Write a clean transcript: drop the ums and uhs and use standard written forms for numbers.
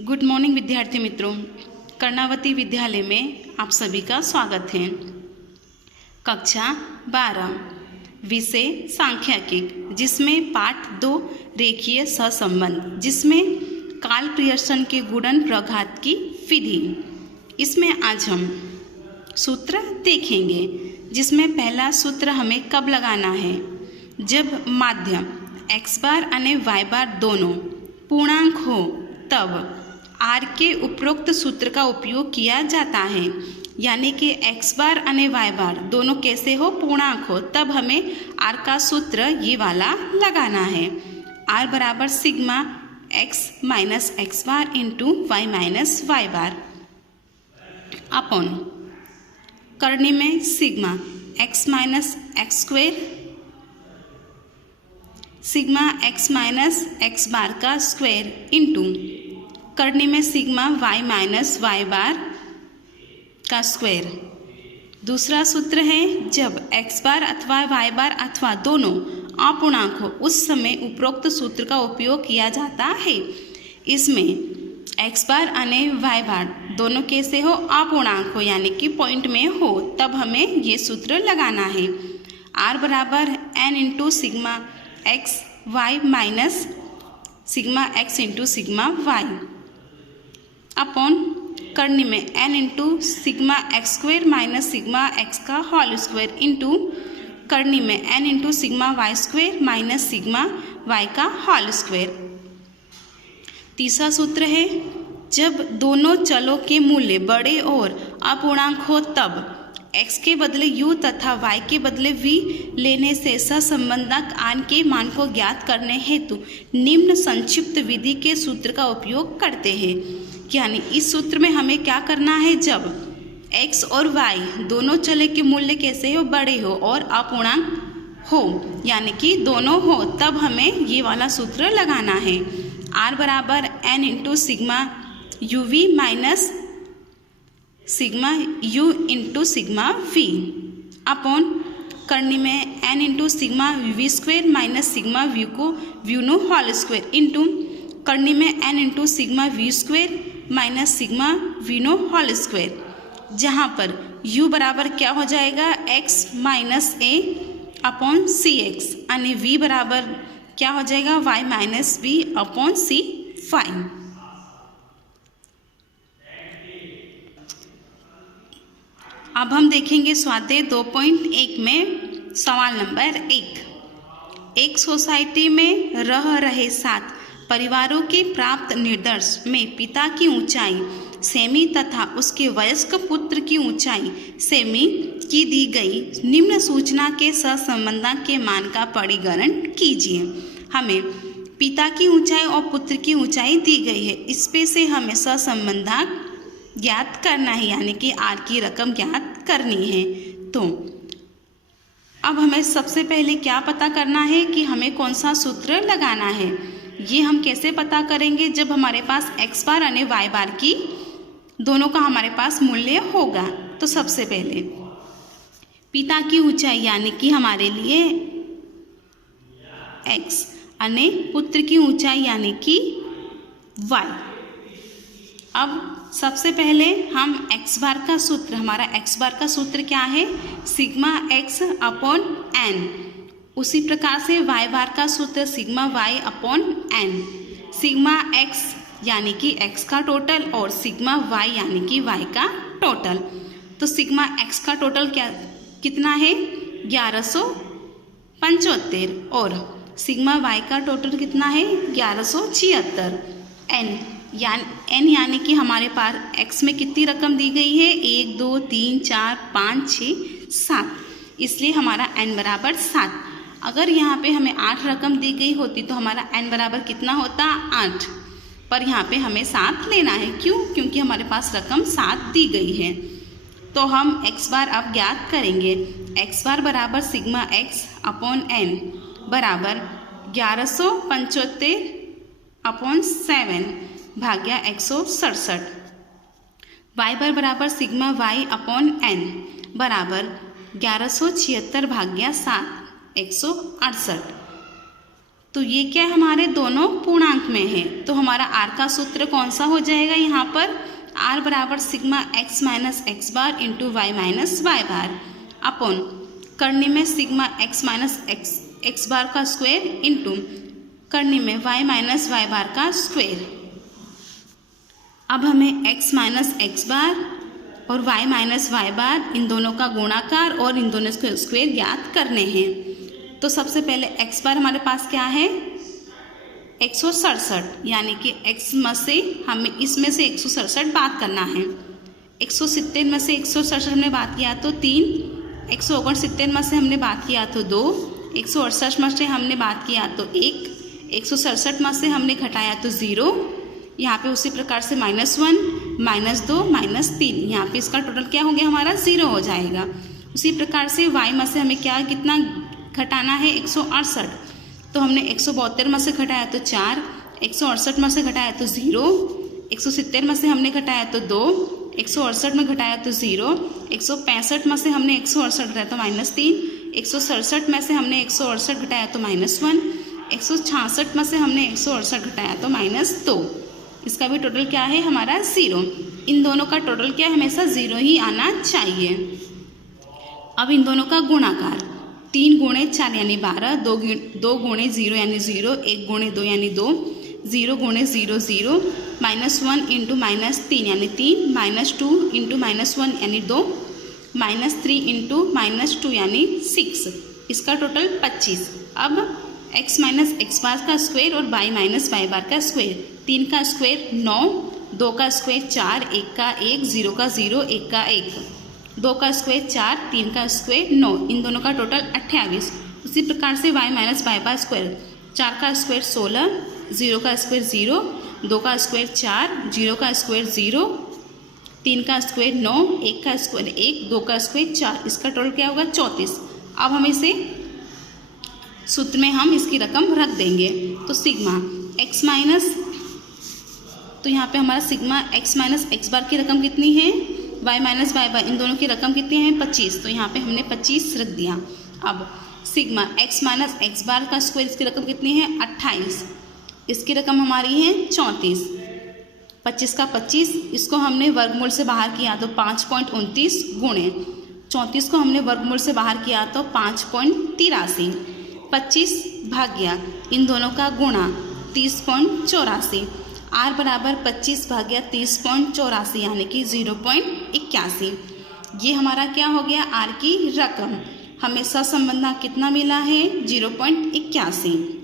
Good morning विद्यार्थी मित्रों, कर्णावती विद्यालय में आप सभी का स्वागत है। कक्षा 12 विषय सांख्यिकी, जिसमें पाठ 2 रेखीय सहसंबंध, जिसमें काल पियर्सन के गुणन प्रघात की विधि। इसमें आज हम सूत्र देखेंगे, जिसमें पहला सूत्र हमें कब लगाना है, जब माध्य x बार और y बार दोनों पूर्णांक हो तब r के उपरोक्त सूत्र का उपयोग किया जाता है। यानी कि x बार और y बार दोनों कैसे हो, पूर्णांक हो, तब हमें r का सूत्र ये वाला लगाना है। r बराबर sigma x minus x bar into y minus y bar upon करने में sigma x minus x square sigma x minus x bar का स्क्वायर इंटू करने में sigma y minus y bar का स्क्वायर। दूसरा सूत्र है, जब x बार अथवा y बार अथवा दोनों अपूर्णांक हो उस समय उपरोक्त सूत्र का उपयोग किया जाता है। इसमें x बार और y बार दोनों कैसे हो, अपूर्णांक हो, यानी कि पॉइंट में हो, तब हमें ये सूत्र लगाना है। r बराबर n into sigma x y minus sigma x into sigma y upon करने में n into sigma x square minus sigma x का होल स्क्वायर इंटू करने में n into sigma y square minus sigma y का whole square. तीसरा सूत्र है, जब दोनों चलों के मूल्य बड़े और अपूर्णांक हो तब x के बदले u तथा y के बदले v लेने से सहसंबंधक r के मान को ज्ञात करने हेतु निम्न संक्षिप्त विधि के सूत्र का उपयोग करते हैं। यानी इस सूत्र में हमें क्या करना है, जब x और y दोनों चले के मूल्य कैसे हो, बड़े हो और अपूर्णांक हो, यानी कि दोनों हो, तब हमें ये वाला सूत्र लगाना है। r बराबर n into sigma u v minus sigma u into sigma v upon करने में n into sigma v square minus sigma v को v no whole square into करने में n into sigma v square minus sigma v no whole square, जहाँ पर u बराबर क्या हो जाएगा, x minus a upon c x, यानी v बराबर क्या हो जाएगा, y minus b upon c five. अब हम देखेंगे स्वाध्याय 2.1 में सवाल नंबर 1। एक सोसाइटी में रह रहे 7 परिवारों के प्राप्त निर्देश में पिता की ऊंचाई सेमी तथा उसके वयस्क पुत्र की ऊंचाई सेमी की दी गई निम्न सूचना के सहसंबंधक के मान का परिगणन कीजिए। हमें पिता की ऊंचाई और पुत्र की ऊंचाई दी गई है, इस पे से हमें सहसंबंधक ज्ञात करना है, यानी कि r की रकम ज्ञात करनी है। तो अब हमें सबसे पहले क्या पता करना है कि हमें कौन सा सूत्र लगाना है। ये हम कैसे पता करेंगे, जब हमारे पास x बार और y बार की दोनों का हमारे पास मूल्य होगा। तो सबसे पहले पिता की ऊंचाई यानी कि हमारे लिए x और पुत्र की ऊंचाई यानी कि y। अब सबसे पहले हम x बार का सूत्र, हमारा x बार का सूत्र क्या है, सिग्मा x अपॉन n। उसी प्रकार से y बार का सूत्र sigma y upon n। Sigma x यानी कि x का टोटल और सिग्मा y यानी कि y का टोटल। तो सिग्मा x का टोटल कितना है, 1175, और सिग्मा y का टोटल कितना है, 1176। n यानी कि हमारे पास x में कितनी रकम दी गई है, 1 2 3 4 5 6 7, इसलिए हमारा n बराबर 7। अगर यहाँ पे हमें 8 रकम दी गई होती तो हमारा n बराबर कितना होता, 8, पर यहाँ पे हमें 7 लेना है। क्यों? क्योंकि हमारे पास रकम 7 दी गई है। तो हम x बार अब ज्ञात करेंगे। x बार बराबर सिग्मा x अपॉन n बराबर 1175 अपॉन 7 भाग्या 167। y बार बराबर सिग्मा y अपॉन n बराबर 1176 भाग्या 7 168। तो ये क्या है, हमारे दोनों पूर्णांक में है। तो हमारा आर का सूत्र कौन सा हो जाएगा यहाँ पर, आर बराबर sigma x minus x bar into y minus y bar upon करने में sigma x minus x bar का स्क्वायर इंटू करने में वाई माइनस वाई बार का स्क्वायर। अब हमें एक्स माइनस एक्स बार और y माइनस वाई बार इन दोनों का गुणाकार और इन दोनों के स्क्वायर ज्ञात करने हैं। तो सबसे पहले x बार हमारे पास क्या है 167, यानी कि x में से हमें इसमें से 167 बात करना है। 170 में से 167 हमने बात किया तो 3, 169 में से हमने बात किया तो 2, 168 में से हमने बात किया तो 1, 167 में से हमने घटाया तो 0। यहाँ पे उसी प्रकार से -1, -2, -3, यहाँ पे इसका टोटल क्या हो गया हमारा 0 हो जाएगा। उसी प्रकार से y में से हमें क्या कितना घटाना है 168, तो हमने 172 में से घटाया तो 4, 168 में से घटाया तो 0, 170 में से हमने घटाया तो 2, 168 में घटाया तो 0, 165 में से हमने 168 घटाया तो -3, 167 में से हमने 168 घटाया तो -1, 166 में से हमने 168 घटाया तो -2। इसका भी टोटल क्या है हमारा 0। इन दोनों का टोटल क्या है, हमेशा 0 ही आना चाहिए। अब इन दोनों का गुणाकार 3 गुणे 4 यानी 12, 2 गुणे 0 यानी 0, 1 गुणे 2 यानी 2, 0 गुणे 0 0, -1 इंटू -3 यानी 3, -2 इंटू -1 यानी 2, -3 इंटू -2 यानी 6। इसका टोटल 25। अब x माइनस एक्स बार का स्क्वायर और y माइनस वाई बार का स्क्वायर। 3 का स्क्वायर 9, 2 का स्क्वायर 4, 1 का 1, 0 का 0, 1 का 1, 2 का स्क्वायर 4, 3 का स्क्वायर 9, इन दोनों का टोटल 28। उसी प्रकार से y minus y bar square, 4 का स्क्वायर 16, 0 का स्क्वायर 0, 2 का स्क्वायर 4, 0 का स्क्वायर 0, 3 का स्क्वायर 9, 1 का स्क्वायर 1, 2 का स्क्वायर 4, इसका टोटल क्या होगा 34। अब हम इसे सूत्र में हम इसकी रकम रख देंगे। तो सिग्मा x माइनस, तो यहाँ पे हमारा सिग्मा x माइनस एक्स बार की रकम कितनी है, y माइनस वाई बार, इन दोनों की रकम कितनी है 25, तो यहाँ पे हमने 25 रख दिया। अब sigma x minus x bar का स्क्वायर, इसकी रकम कितनी है 28, इसकी रकम हमारी है 34। 25 का 25, इसको हमने वर्गमूल से बाहर किया तो 5.29 गुणे 34 को हमने वर्गमूल से बाहर किया तो 5.83, 25 भाग्या इन दोनों का गुणा 30.84, r बराबर 25 भाग्या 30.84 यानी कि 0.81। ये हमारा क्या हो गया r की रकम। हमें सहसंबंध कितना मिला है 0.81।